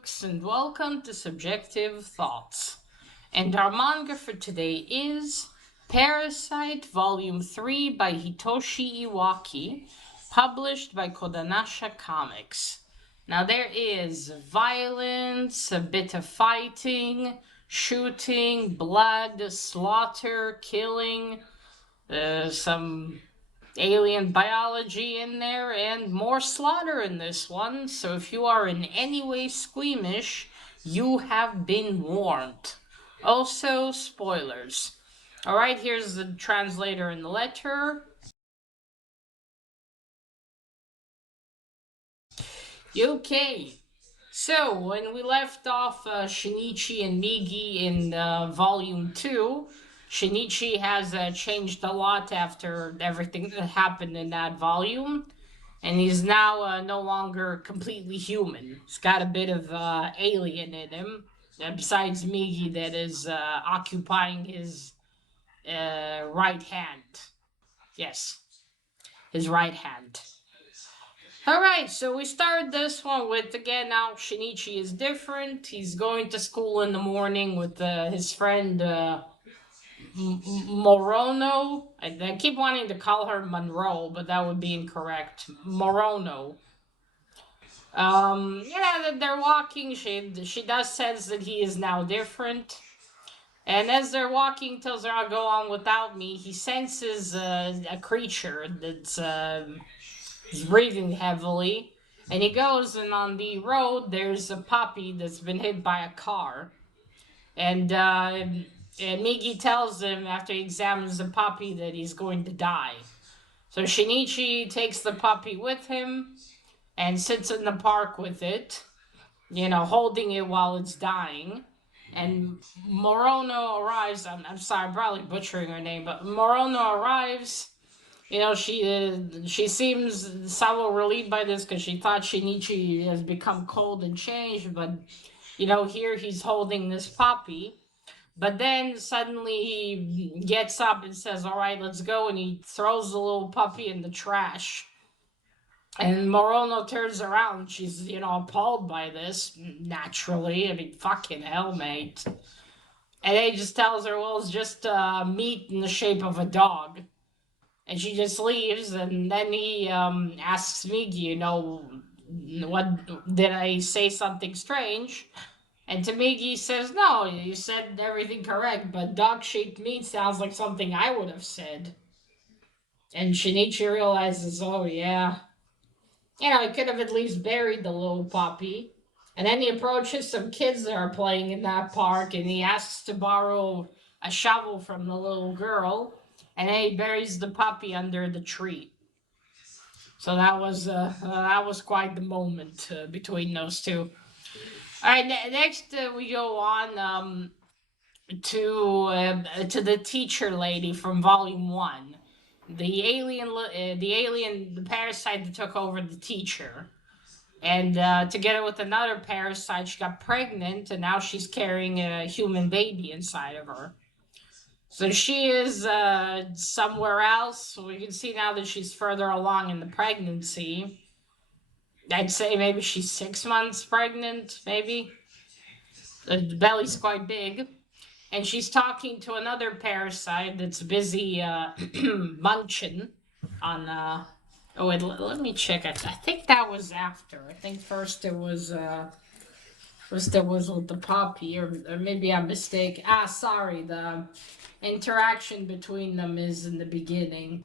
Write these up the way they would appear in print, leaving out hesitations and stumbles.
folks, and welcome to Subjective Thoughts. And our manga for today is Parasyte Volume 3 by Hitoshi Iwaki, published by Kodansha Comics. Now there is violence, a bit of fighting, shooting, blood, slaughter, killing, some alien biology in there, and more slaughter in this one. So if you are in any way squeamish, you have been warned. Also, spoilers. Alright, here's the translator in the letter. Okay. So, when we left off Shinichi and Migi in Volume 2, Shinichi has changed a lot after everything that happened in that volume, and he's now no longer completely human. He's got a bit of alien in him, besides Migi that is occupying his right hand. Yes, his right hand. Alright, so we started this one with, again, now Shinichi is different. He's going to school in the morning with his friend Morono. I keep wanting to call her Monroe, but that would be incorrect. Morono. They're walking. She does sense that he is now different. And as they're walking, tells her, I'll go on without me. He senses a creature that's he's breathing heavily. And he goes, and on the road, there's a puppy that's been hit by a car. And Migi tells him, after he examines the puppy, that he's going to die. So Shinichi takes the puppy with him and sits in the park with it, holding it while it's dying. And Morono arrives. I'm sorry, I'm probably butchering her name, but Morono arrives. She seems somewhat relieved by this because she thought Shinichi has become cold and changed, but here he's holding this puppy. But then suddenly he gets up and says, all right, let's go, and he throws the little puppy in the trash. And Morono turns around. She's, appalled by this, naturally. I mean, fucking hell, mate. And he just tells her, well, it's just meat in the shape of a dog. And she just leaves, and then he asks Migi, what, did I say something strange? And to Migi says, no, you said everything correct, but dog-shaped meat sounds like something I would have said. And Shinichi realizes, oh yeah, he could have at least buried the little puppy. And then he approaches some kids that are playing in that park, and he asks to borrow a shovel from the little girl, and then he buries the puppy under the tree. So that was quite the moment between those two. All right, next we go on to the teacher lady from Volume 1. The the parasite that took over the teacher. And together with another parasite, she got pregnant, and now she's carrying a human baby inside of her. So she is somewhere else. We can see now that she's further along in the pregnancy. I'd say maybe she's 6 months pregnant, maybe. The belly's quite big. And she's talking to another parasite that's busy munching on. Oh wait, let me check it. I think that was after. I think first it was with the puppy, or maybe I'm mistaken. Sorry, the interaction between them is in the beginning.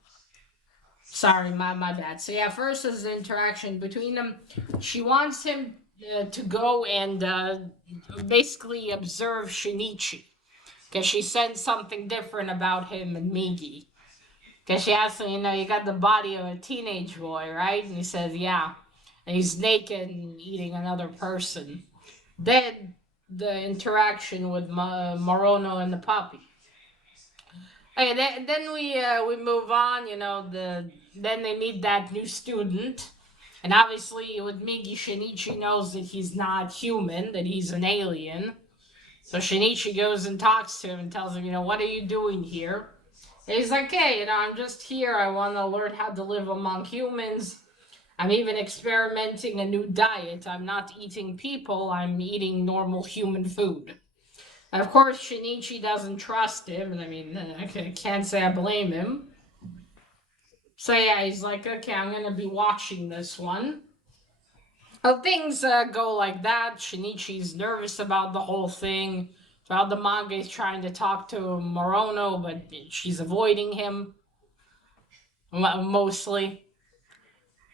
Sorry, my bad. So yeah, first is the interaction between them. She wants him to go and basically observe Shinichi, because she said something different about him and Migi. Because she asked him, you got the body of a teenage boy, right? And he says, yeah. And he's naked and eating another person. Then the interaction with Morono and the puppy. Okay, then we move on. Then they meet that new student, and obviously with Migi, Shinichi knows that he's not human, that he's an alien. So Shinichi goes and talks to him and tells him, what are you doing here? And he's like, hey, I'm just here. I want to learn how to live among humans. I'm even experimenting a new diet. I'm not eating people, I'm eating normal human food. Of course, Shinichi doesn't trust him, and I mean, can't say I blame him. So yeah, he's like, okay, I'm gonna be watching this one. Well, things go like that. Shinichi's nervous about the whole thing. Throughout the manga, he's trying to talk to Morono, but she's avoiding him mostly.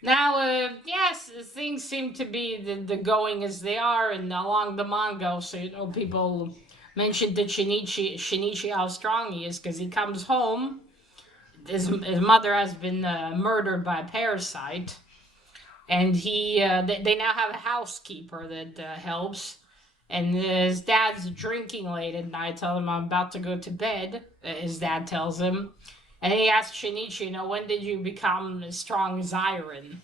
Now, yes, things seem to be the going as they are, and along the manga, so people mentioned to Shinichi how strong he is because he comes home. His mother has been murdered by a parasite, and they now have a housekeeper that helps. And his dad's drinking late at night. Tell him I'm about to go to bed. His dad tells him, and he asks Shinichi, when did you become as strong as iron?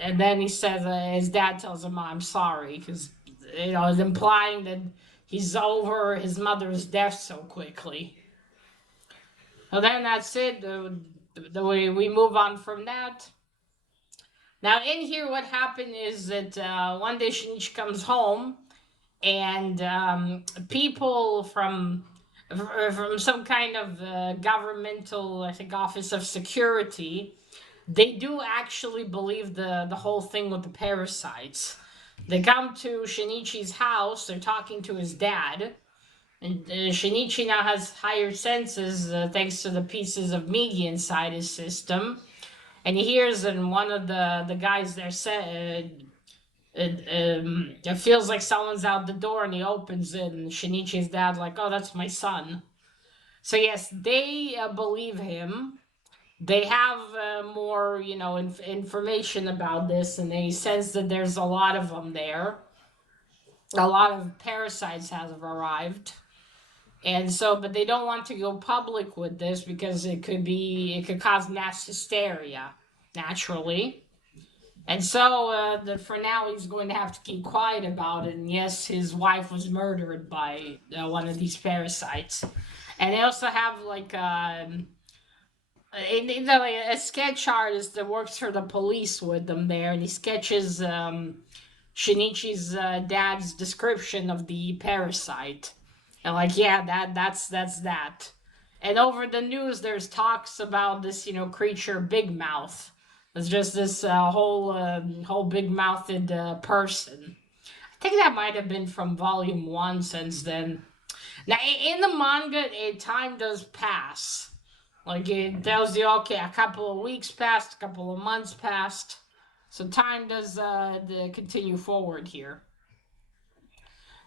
And then he says, his dad tells him, I'm sorry, because it's implying that he's over his mother's death so quickly. So then that's it. We move on from that. Now, in here, what happened is that one day Shinichi comes home, and people from some kind of governmental, I think, office of security, they do actually believe the whole thing with the parasites. They come to Shinichi's house. They're talking to his dad, and Shinichi now has higher senses thanks to the pieces of Migi inside his system. And he hears, and one of the guys there said, it feels like someone's out the door, and he opens it, and Shinichi's dad like, oh, that's my son. So yes, they believe him. They have more, information about this, and they sense that there's a lot of them there. A lot of parasites have arrived, and so, but they don't want to go public with this because it could cause mass hysteria, naturally. And so, for now, he's going to have to keep quiet about it. And yes, his wife was murdered by one of these parasites. And they also have like a sketch artist that works for the police with them there, and he sketches Shinichi's dad's description of the parasite, and like, yeah, that's that. And over the news, there's talks about this, creature, Big Mouth. It's just this whole big mouthed person. I think that might have been from volume one. Since then, now in the manga, time does pass. Like, it tells you, okay, a couple of weeks passed, a couple of months passed. So time does continue forward here.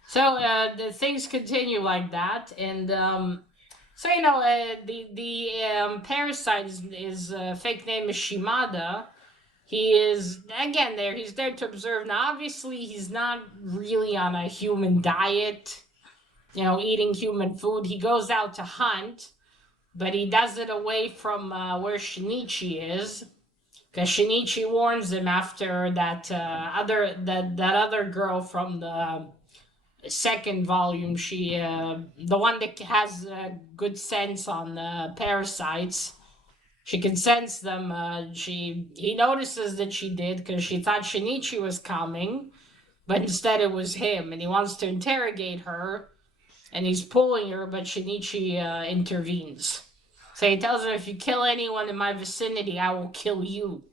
So the things continue like that, and so the parasite is fake name is Shimada. He is again there. He's there to observe. Now, obviously, he's not really on a human diet. Eating human food. He goes out to hunt, but he does it away from where Shinichi is, because Shinichi warns him after that other girl from the second volume. She the one that has good sense on parasites. She can sense them. He notices that she did because she thought Shinichi was coming, but instead it was him, and he wants to interrogate her, and he's pulling her, but Shinichi intervenes. So he tells her, if you kill anyone in my vicinity, I will kill you.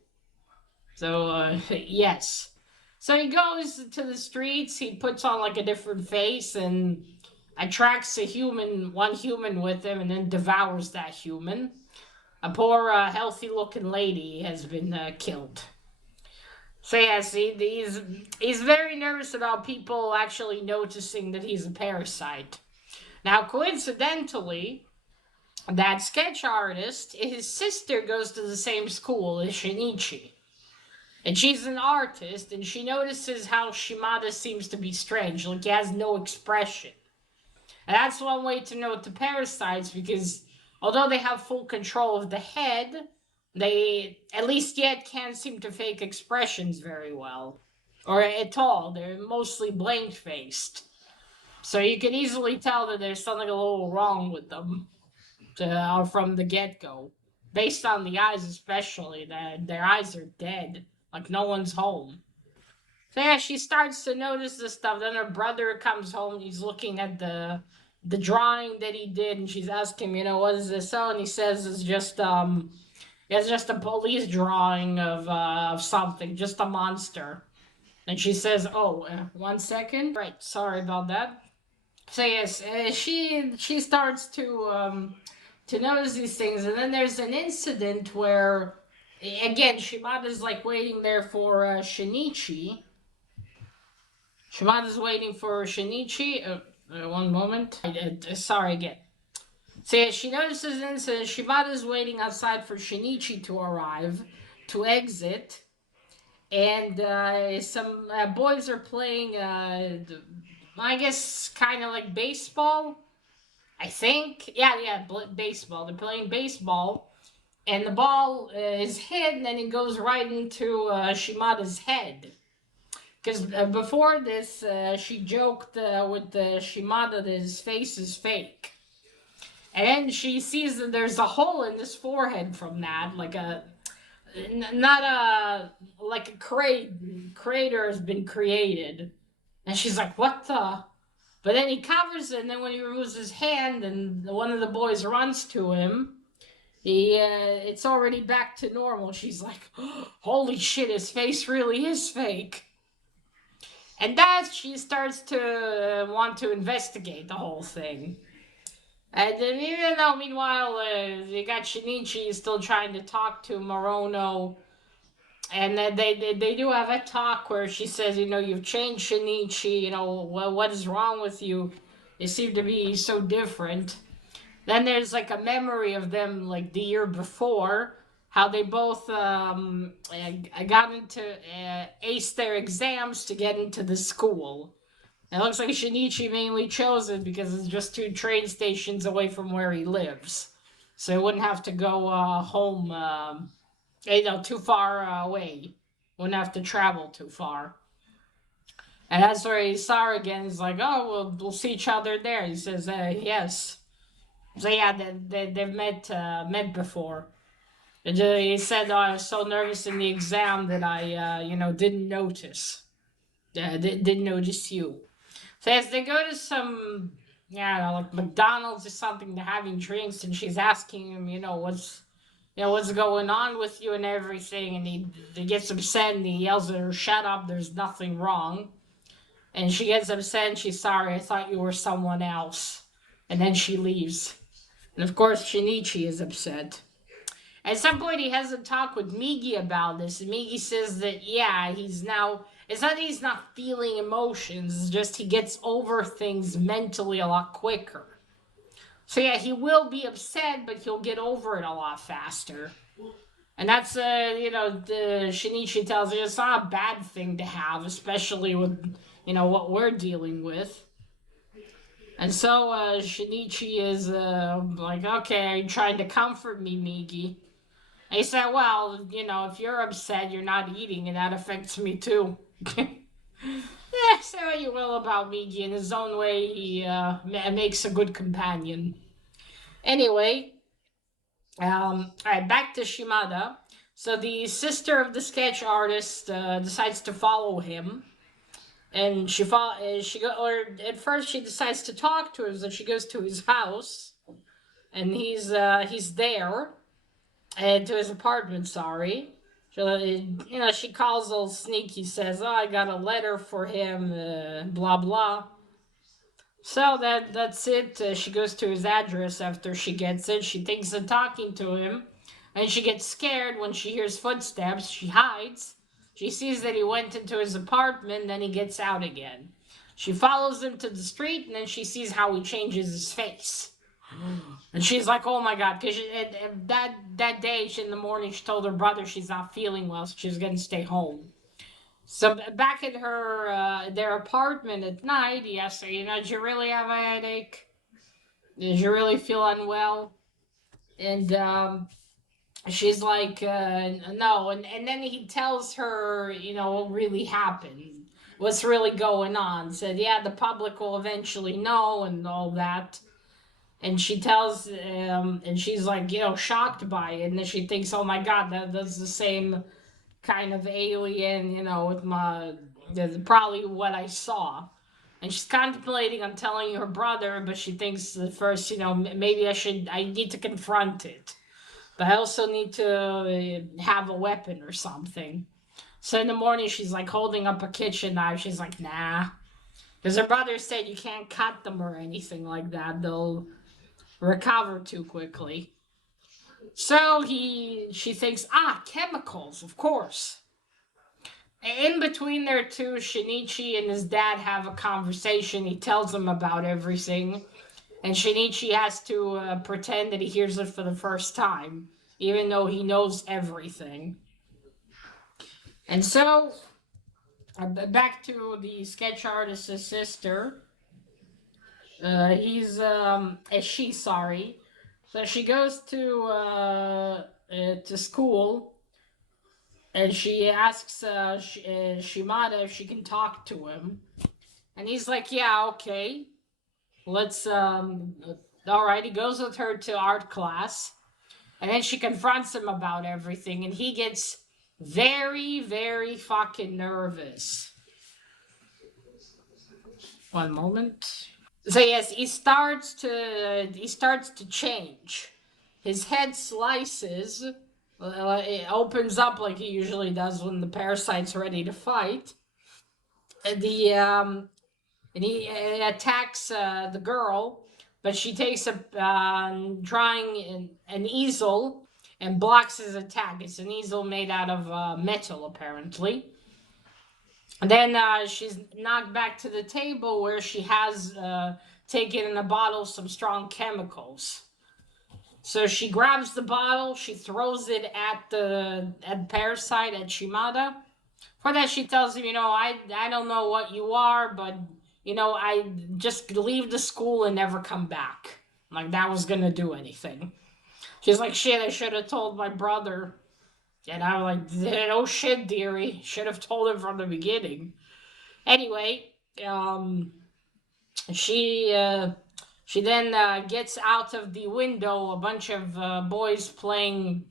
So, yes. So he goes to the streets, he puts on like a different face, and attracts one human with him, and then devours that human. A poor, healthy looking lady has been killed. So, yes, he's very nervous about people actually noticing that he's a parasite. Now, coincidentally, that sketch artist, his sister goes to the same school as Shinichi. And she's an artist, and she notices how Shimada seems to be strange, like he has no expression. And that's one way to note the parasites, because although they have full control of the head, they, at least yet, can't seem to fake expressions very well. Or at all. They're mostly blank faced. So you can easily tell that there's something a little wrong with them from the get go. based on the eyes especially. That their eyes are dead, like no one's home. So yeah, she starts to notice this stuff. Then her brother comes home. He's looking at the drawing that he did, and she's asking him, what is this? Oh, and he says it's just a police drawing of something, just a monster. And she says, "Oh, 1 second. Right, sorry about that." So yes, she starts to notice these things, and then there's an incident where, again, Shimada's like waiting there for Shinichi. Shimada's waiting for Shinichi. One moment. Sorry again. So yeah, she notices an incident. Shimada's waiting outside for Shinichi to arrive, to exit, and some boys are playing. I guess kind of like baseball. I think. Yeah, yeah, baseball. They're playing baseball, and the ball is hit, and then it goes right into Shimada's head. Because before this, she joked with Shimada that his face is fake. And then she sees that there's a hole in his forehead from that, like not a, like a crater has been created. And she's like, what the? But then he covers it, and then when he removes his hand and one of the boys runs to him, it's already back to normal. She's like, oh, holy shit, his face really is fake. And that she starts to want to investigate the whole thing. And even though, meanwhile, you got Shinichi still trying to talk to Morono, and they do have a talk where she says, you've changed, Shinichi, what is wrong with you? You seem to be so different. Then there's like a memory of them like the year before, how they both got into aced their exams to get into the school. It looks like Shinichi mainly chose it because it's just 2 train stations away from where he lives, so he wouldn't have to go home, too far away. Wouldn't have to travel too far. And that's where he saw her again. He's like, "Oh, we'll see each other there." He says, "Yes." So yeah, they've met before. He said, "Oh, I was so nervous in the exam that I didn't notice. Didn't notice you." So as they go to some, yeah, like McDonald's or something, they're having drinks, and she's asking him, what's going on with you and everything, and he gets upset and he yells at her, "Shut up! There's nothing wrong." And she gets upset and she's sorry. I thought you were someone else. And then she leaves. And of course, Shinichi is upset. At some point, he has a talk with Migi about this, and Migi says that, yeah, it's not that he's not feeling emotions, it's just he gets over things mentally a lot quicker. So yeah, he will be upset, but he'll get over it a lot faster. And that's, the Shinichi tells you it's not a bad thing to have, especially with, what we're dealing with. And so Shinichi is like, okay, are you trying to comfort me, Migi? And he said, well, if you're upset, you're not eating, and that affects me too. Say what you will about Migi. In his own way, he makes a good companion. Anyway, all right, back to Shimada. So the sister of the sketch artist decides to follow him, and or at first she decides to talk to him, so she goes to his house, and he's there, and to his apartment. Sorry. So, she calls all sneaky, says, "Oh, I got a letter for him, blah blah." So that's it. She goes to his address after she gets it. She thinks of talking to him, and she gets scared when she hears footsteps. She hides. She sees that he went into his apartment, then he gets out again. She follows him to the street, and then she sees how he changes his face. And she's like, "Oh my god!" Because that day, in the morning, she told her brother she's not feeling well, so she's gonna stay home. So back at their apartment at night, he asks her, "Did you really have a headache? Did you really feel unwell?" And she's like, "No." And then he tells her, what really happened, what's really going on. Said, "Yeah, the public will eventually know and all that." and she tells and she's like, shocked by it, and then she thinks, oh my god, that's the same kind of alien, with that's probably what I saw. And she's contemplating on telling her brother, but she thinks at first, maybe I need to confront it. But I also need to have a weapon or something. So in the morning, she's like holding up a kitchen knife. She's like, nah. Because her brother said you can't cut them or anything like that. They'll recover too quickly. So she thinks, chemicals, of course. In between there two, Shinichi and his dad have a conversation. He tells him about everything. And Shinichi has to pretend that he hears it for the first time, even though he knows everything. And so, back to the sketch artist's sister. She's sorry. So she goes to school, and she asks Shimada if she can talk to him, and he's like, "Yeah, okay, let's." All right, he goes with her to art class, and then she confronts him about everything, and he gets very, very fucking nervous. One moment. So yes, he starts to change. His head slices. It opens up like he usually does when the parasite's ready to fight. And the and he attacks the girl, but she takes a drawing an easel and blocks his attack. It's an easel made out of metal, apparently. And then she's knocked back to the table where she has taken in a bottle some strong chemicals. So she grabs the bottle, she throws it at Parasyte, at Shimada. For that, she tells him, I don't know what you are, but I just leave the school and never come back. Like that was gonna do anything. She's like, shit, I should have told my brother. And I'm like, oh shit, dearie, should have told him from the beginning. Anyway, um, she she then gets out of the window. A bunch of boys playing.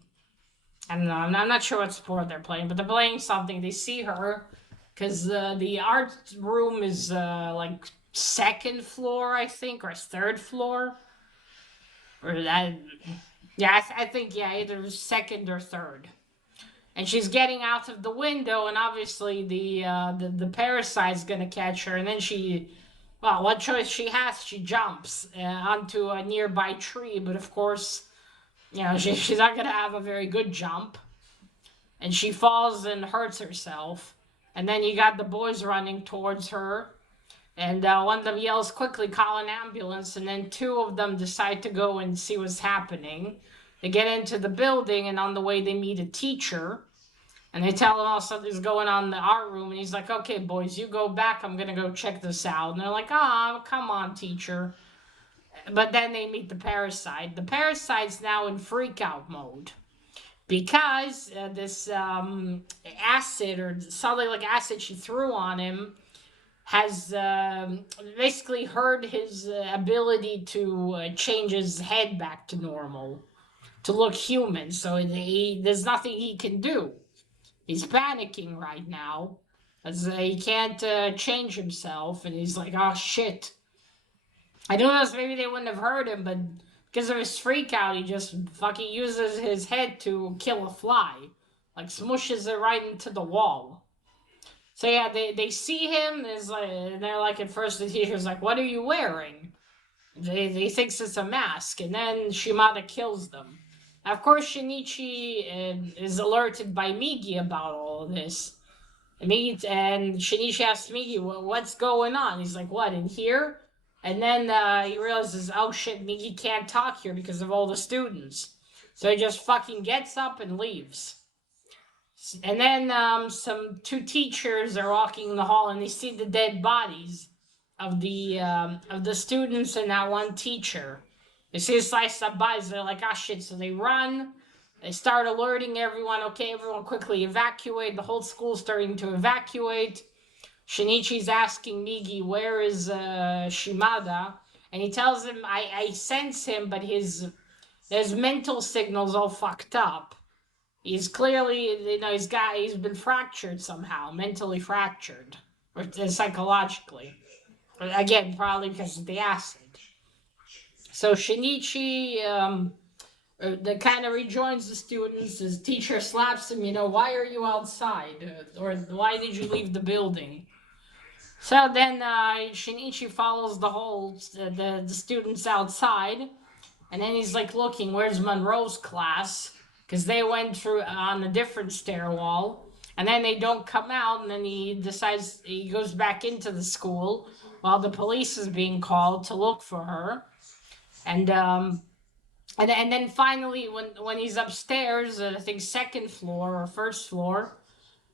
I don't know. I'm not sure what sport they're playing, but they're playing something. They see her because the art room is like second floor, I think, or third floor, or that. Yeah, I think yeah, either second or third. And she's getting out of the window, and obviously the parasite's gonna catch her, and then well, what choice she has? She jumps onto a nearby tree, but of course, she's not gonna have a very good jump, and she falls and hurts herself. And then you got the boys running towards her, and one of them yells quickly, "Call an ambulance!" And then two of them decide to go and see what's happening. They get into the building, and on the way they meet a teacher. And they tell him, oh, something's going on in the art room. And he's like, okay, boys, you go back. I'm going to go check this out. And they're like, oh, come on, teacher. But then they meet the parasite. The parasite's now in freak out mode. Because this acid or something like acid she threw on him has basically hurt his ability to change his head back to normal, to look human. So there's nothing he can do. He's panicking right now as he can't change himself, and he's like, oh shit. I don't know if maybe they wouldn't have heard him, but because of his freak out, he just fucking uses his head to kill a fly. Like, smushes it right into the wall. So yeah, they see him, and they're like, at first the teacher's like, what are you wearing? They thinks it's a mask, and then Shimada kills them. Of course, Shinichi is alerted by Migi about all of this. And Shinichi asks Migi, what's going on? He's like, what, in here? And then he realizes, oh shit, Migi can't talk here because of all the students. So he just fucking gets up and leaves. And then some two teachers are walking in the hall, and they see the dead bodies of the students and that one teacher. They see a slice of bodies. They're like, ah, shit. So they run. They start alerting everyone. Okay, everyone quickly evacuate. The whole school's starting to evacuate. Shinichi's asking Migi, where is Shimada? and he tells him, I sense him, but his mental signals all fucked up. He's clearly, he's been fractured somehow, mentally fractured, or psychologically. Again, probably because of the acid. So Shinichi, that kind of rejoins the students. His teacher slaps him, why are you outside? Or why did you leave the building? So then Shinichi follows the students outside, and then he's like looking, where's Monroe's class? Because they went through on a different stairwell, and then they don't come out, and then he goes back into the school while the police is being called to look for her, and and then finally when he's upstairs, I think second floor or first floor,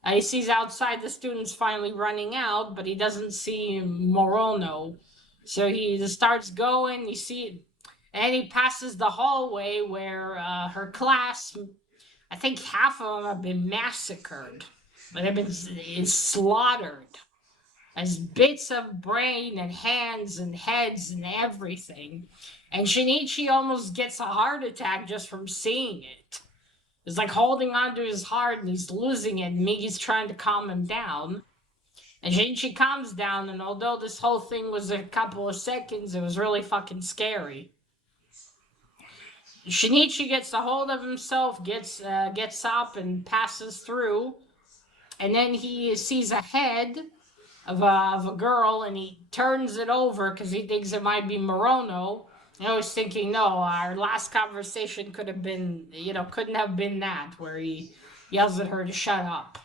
he sees outside the students finally running out, but he doesn't see Morono. So he starts going, and he passes the hallway where her class, I think half of them have been massacred, but have been slaughtered as bits of brain and hands and heads and everything. And Shinichi almost gets a heart attack just from seeing it. He's like holding onto his heart and he's losing it. And Migi's trying to calm him down. And Shinichi calms down. And although this whole thing was a couple of seconds, it was really fucking scary. Shinichi gets a hold of himself, gets up and passes through. And then he sees a head of a girl, and he turns it over because he thinks it might be Morono. And I was thinking, no, our last conversation couldn't have been that, where he yells at her to shut up.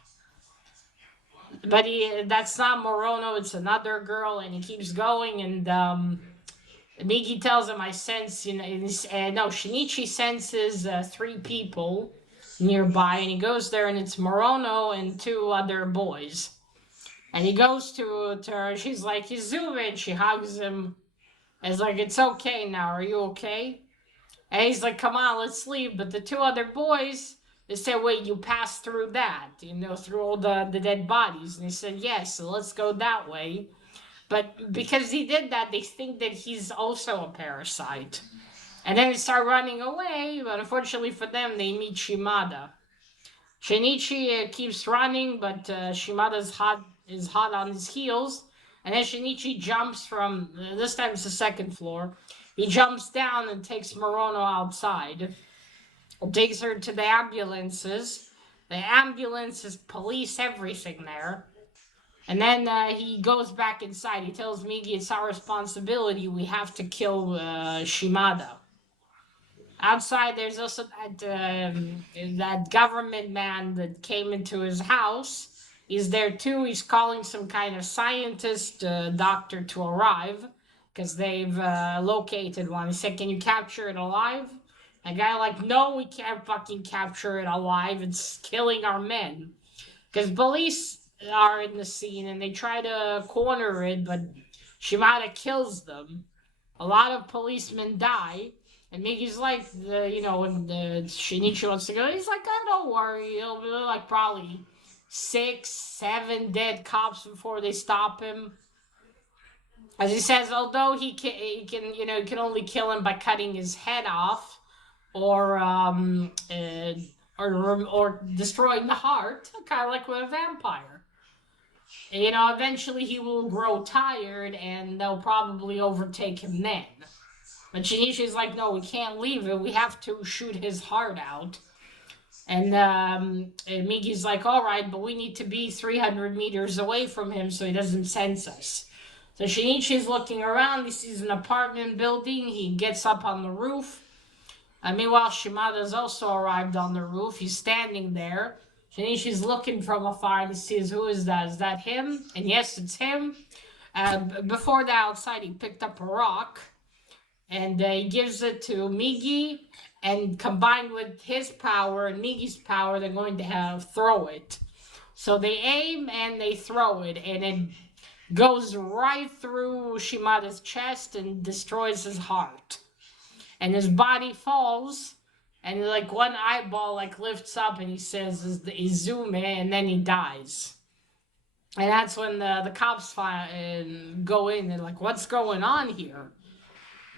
But that's not Morono, it's another girl, and he keeps going, and Migi tells him, I sense, no, Shinichi senses 3 people nearby, and he goes there, and it's Morono and 2 other boys. And he goes to her, and she's like, Izume, and she hugs him. And it's like, it's okay now, are you okay? And he's like, come on, let's leave. But the 2 other boys, they said, wait, you passed through that, through all the dead bodies. And he said, yes, so let's go that way. But because he did that, they think that he's also a parasite. And then they start running away, but unfortunately for them, they meet Shimada. Shinichi keeps running, but Shimada's is hot on his heels. And then Shinichi jumps from, this time it's the second floor. He jumps down and takes Morono outside. Takes her to the ambulances. The ambulances police everything there. And then he goes back inside. He tells Migi it's our responsibility. We have to kill Shimada. Outside, there's also that government man that came into his house. He's there too. He's calling some kind of scientist doctor to arrive because they've located one. He said, "Can you capture it alive?" A guy like, "No, we can't fucking capture it alive. It's killing our men." Because police are in the scene and they try to corner it, but Shimada kills them. A lot of policemen die. And Migi's like, when Shinichi wants to go, he's like, oh, don't worry. It'll be like probably 6, 7 dead cops before they stop him. As he says, although he can only kill him by cutting his head off, or destroying the heart, kind of like with a vampire. Eventually he will grow tired, and they'll probably overtake him then. But Shinichi's like, no, we can't leave it. We have to shoot his heart out. And Migi's like, all right, but we need to be 300 meters away from him so he doesn't sense us. So Shinichi's looking around. He sees an apartment building. He gets up on the roof. Meanwhile, Shimada's also arrived on the roof. He's standing there. Shinichi's looking from afar and he sees, who is that? Is that him? And yes, it's him. Before that, outside, he picked up a rock. And he gives it to Migi, and combined with his power and Migi's power, they're going to throw it. So they aim and they throw it, and it goes right through Shimada's chest and destroys his heart. And his body falls, and like one eyeball lifts up, and he says, Izume, and then he dies. And that's when the cops go in and like, what's going on here?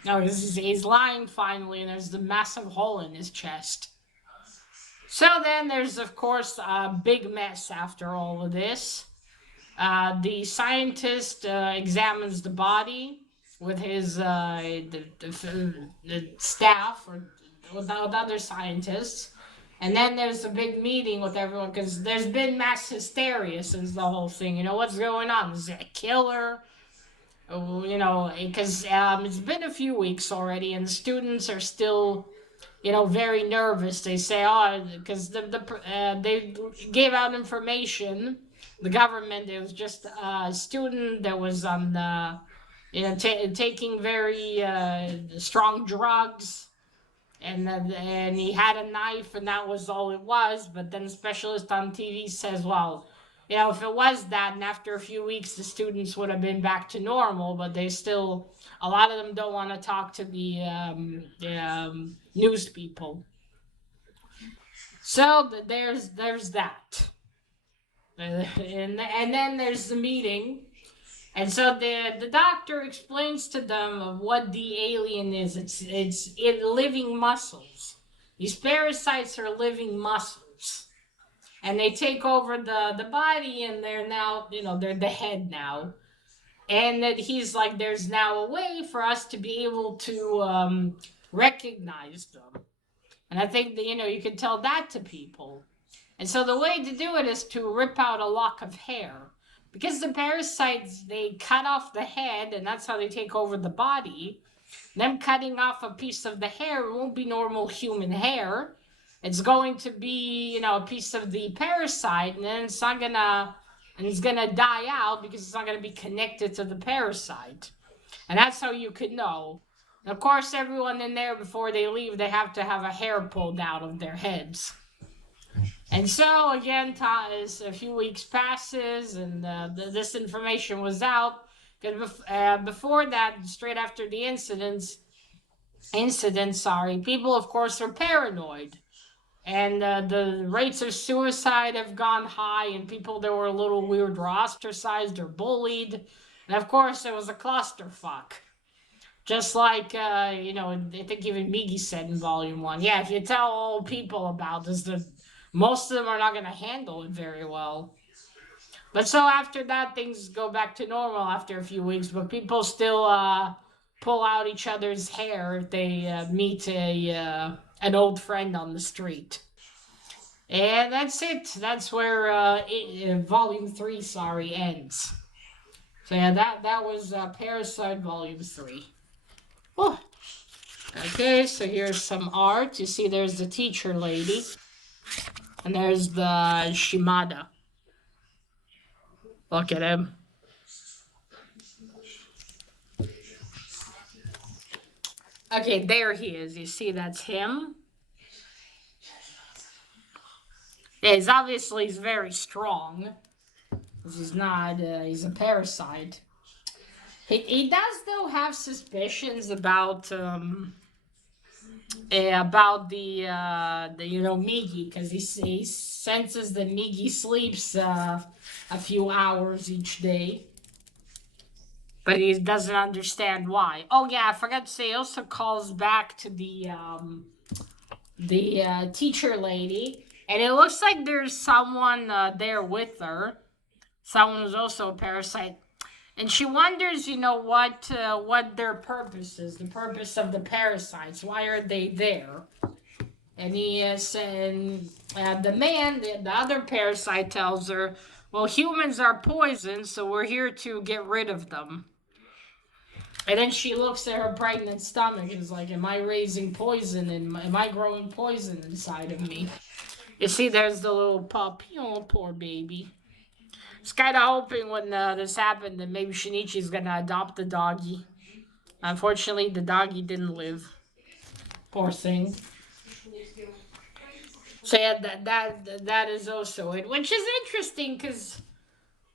No, he's lying finally, and there's the massive hole in his chest. So then there's, of course, a big mess after all of this. The scientist examines the body with his the staff or with other scientists. And then there's a big meeting with everyone because there's been mass hysteria since the whole thing. You know, what's going on? Is it a killer? You know, because it's been a few weeks already, and the students are still, you know, very nervous. They say, oh, because they gave out information. The government, it was just a student that was on the, you know, taking very strong drugs, and he had a knife, and that was all it was. But then the specialist on TV says, well, you know, if it was that, and after a few weeks the students would have been back to normal, but they still, a lot of them don't want to talk to the news people. So there's that, and then there's the meeting. And so the doctor explains to them of what the alien is. It's living muscles. These parasites are living muscles, and they take over the body, and they're now, you know, they're the head now. And that he's like, there's now a way for us to be able to recognize them. And I think that, you know, you can tell that to people. And so the way to do it is to rip out a lock of hair. Because the parasites, they cut off the head, and that's how they take over the body. Them cutting off a piece of the hair won't be normal human hair. It's going to be, you know, a piece of the parasite, and then it's not gonna, and it's gonna die out because it's not gonna be connected to the parasite. And that's how you could know. And of course, everyone in there, before they leave, they have to have a hair pulled out of their heads. And so again, as a few weeks passes, and this information was out. Because before that, straight after the incident, sorry, people of course are paranoid, and the rates of suicide have gone high, and people that were a little weird were ostracized or bullied, and of course it was a clusterfuck. Just like, you know, I think even Migi said in Volume 1. Yeah, if you tell all people about this, most of them are not going to handle it very well. But so after that, things go back to normal after a few weeks, but people still pull out each other's hair if they meet an old friend on the street. And that's it. That's where Volume 3, sorry, ends. So yeah, that was Parasyte Volume 3. Oh, okay, so here's some art. You see there's the teacher lady. And there's the Shimada. Look at him. Okay, there he is. You see that's him? Yeah, he's very strong. He's not, he's a parasite. He does, though, have suspicions about the you know, Migi, because he senses that Migi sleeps a few hours each day, but he doesn't understand why. Oh yeah, I forgot to say, he also calls back to the teacher lady, and it looks like there's someone there with her, someone who's also a parasite. And she wonders, you know, what their purpose is, the purpose of the parasites. Why are they there? And he and the other parasite tells her, well, humans are poison, so we're here to get rid of them. And then she looks at her pregnant stomach and is like, am I raising poison? And am I growing poison inside of me? You see, there's the little pup. Oh, poor baby. I was kind of hoping when this happened that maybe Shinichi's going to adopt the doggy. Unfortunately, the doggy didn't live. Poor thing. So yeah, that is also it, which is interesting because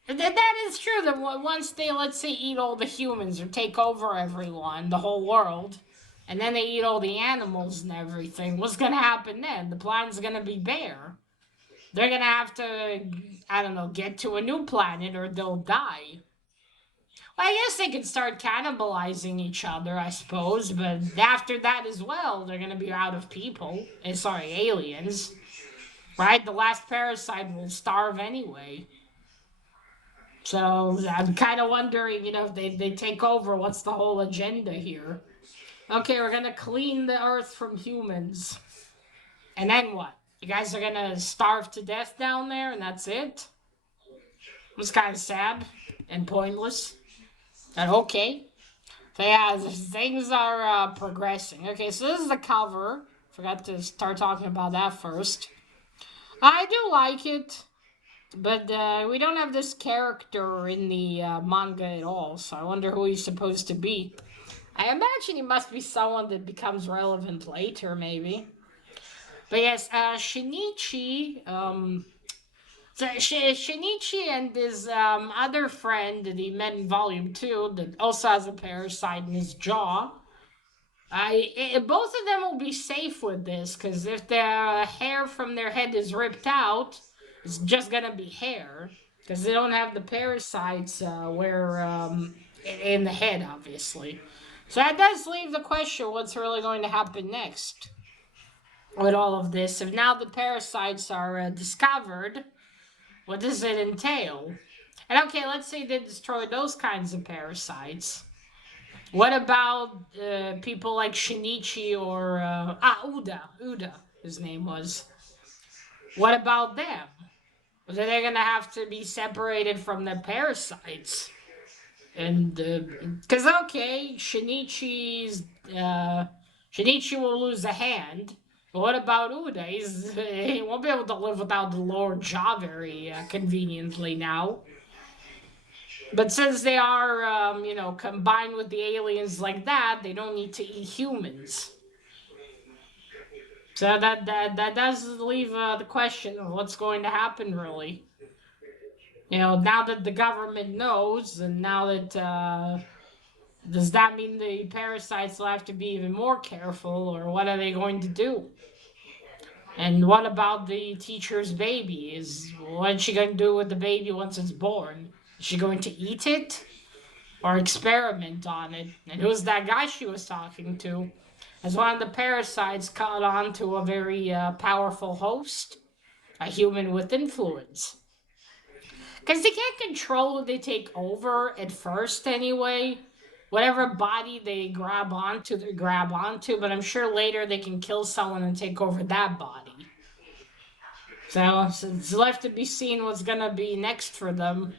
that is true. That once they, let's say, eat all the humans or take over everyone, the whole world, and then they eat all the animals and everything, what's gonna happen then? The planet's gonna be bare. They're gonna have to, I don't know, get to a new planet or they'll die. Well, I guess they could start cannibalizing each other, I suppose, but after that as well, they're gonna be out of people. Sorry, aliens. Right? The last parasite will starve anyway. So I'm kind of wondering, if they take over, what's the whole agenda here? Okay, we're gonna clean the earth from humans. And then what? You guys are gonna starve to death down there and that's it? It's kind of sad and pointless. And okay. So yeah, things are progressing. Okay, so this is the cover. Forgot to start talking about that first. I do like it, but we don't have this character in the manga at all, so I wonder who he's supposed to be. I imagine he must be someone that becomes relevant later, maybe. But yes, Shinichi, Shinichi and his other friend that he met in Volume 2 that also has a parasite in his jaw. Both of them will be safe with this because if the hair from their head is ripped out, it's just gonna be hair because they don't have the parasites where in the head, obviously. So that does leave the question: what's really going to happen next with all of this? If now the parasites are discovered, what does it entail? And okay, let's say they destroy those kinds of parasites. What about people like Shinichi or Uda? Uda, his name was. What about them? Are they gonna have to be separated from the parasites? And because okay, Shinichi will lose a hand. But what about Uda? He won't be able to live without the lower jaw very conveniently now. But since they are, combined with the aliens like that, they don't need to eat humans. So that does leave the question of what's going to happen, really. Now that the government knows, and now that does that mean the parasites will have to be even more careful, or what are they going to do? And what about the teacher's baby? What's she going to do with the baby once it's born? Is she going to eat it? Or experiment on it? And who's that guy she was talking to? As one of the parasites caught on to a very powerful host, a human with influence. Because they can't control who they take over at first anyway. Whatever body they grab onto, they grab onto, but I'm sure later they can kill someone and take over that body. So it's left to be seen what's gonna be next for them.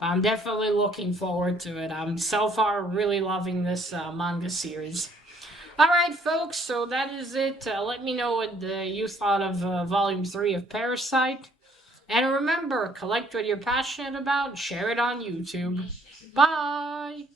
I'm definitely looking forward to it. I'm so far really loving this manga series. All right, folks, so that is it. Let me know what you thought of Volume 3 of Parasyte. And remember, collect what you're passionate about, share it on YouTube. Bye!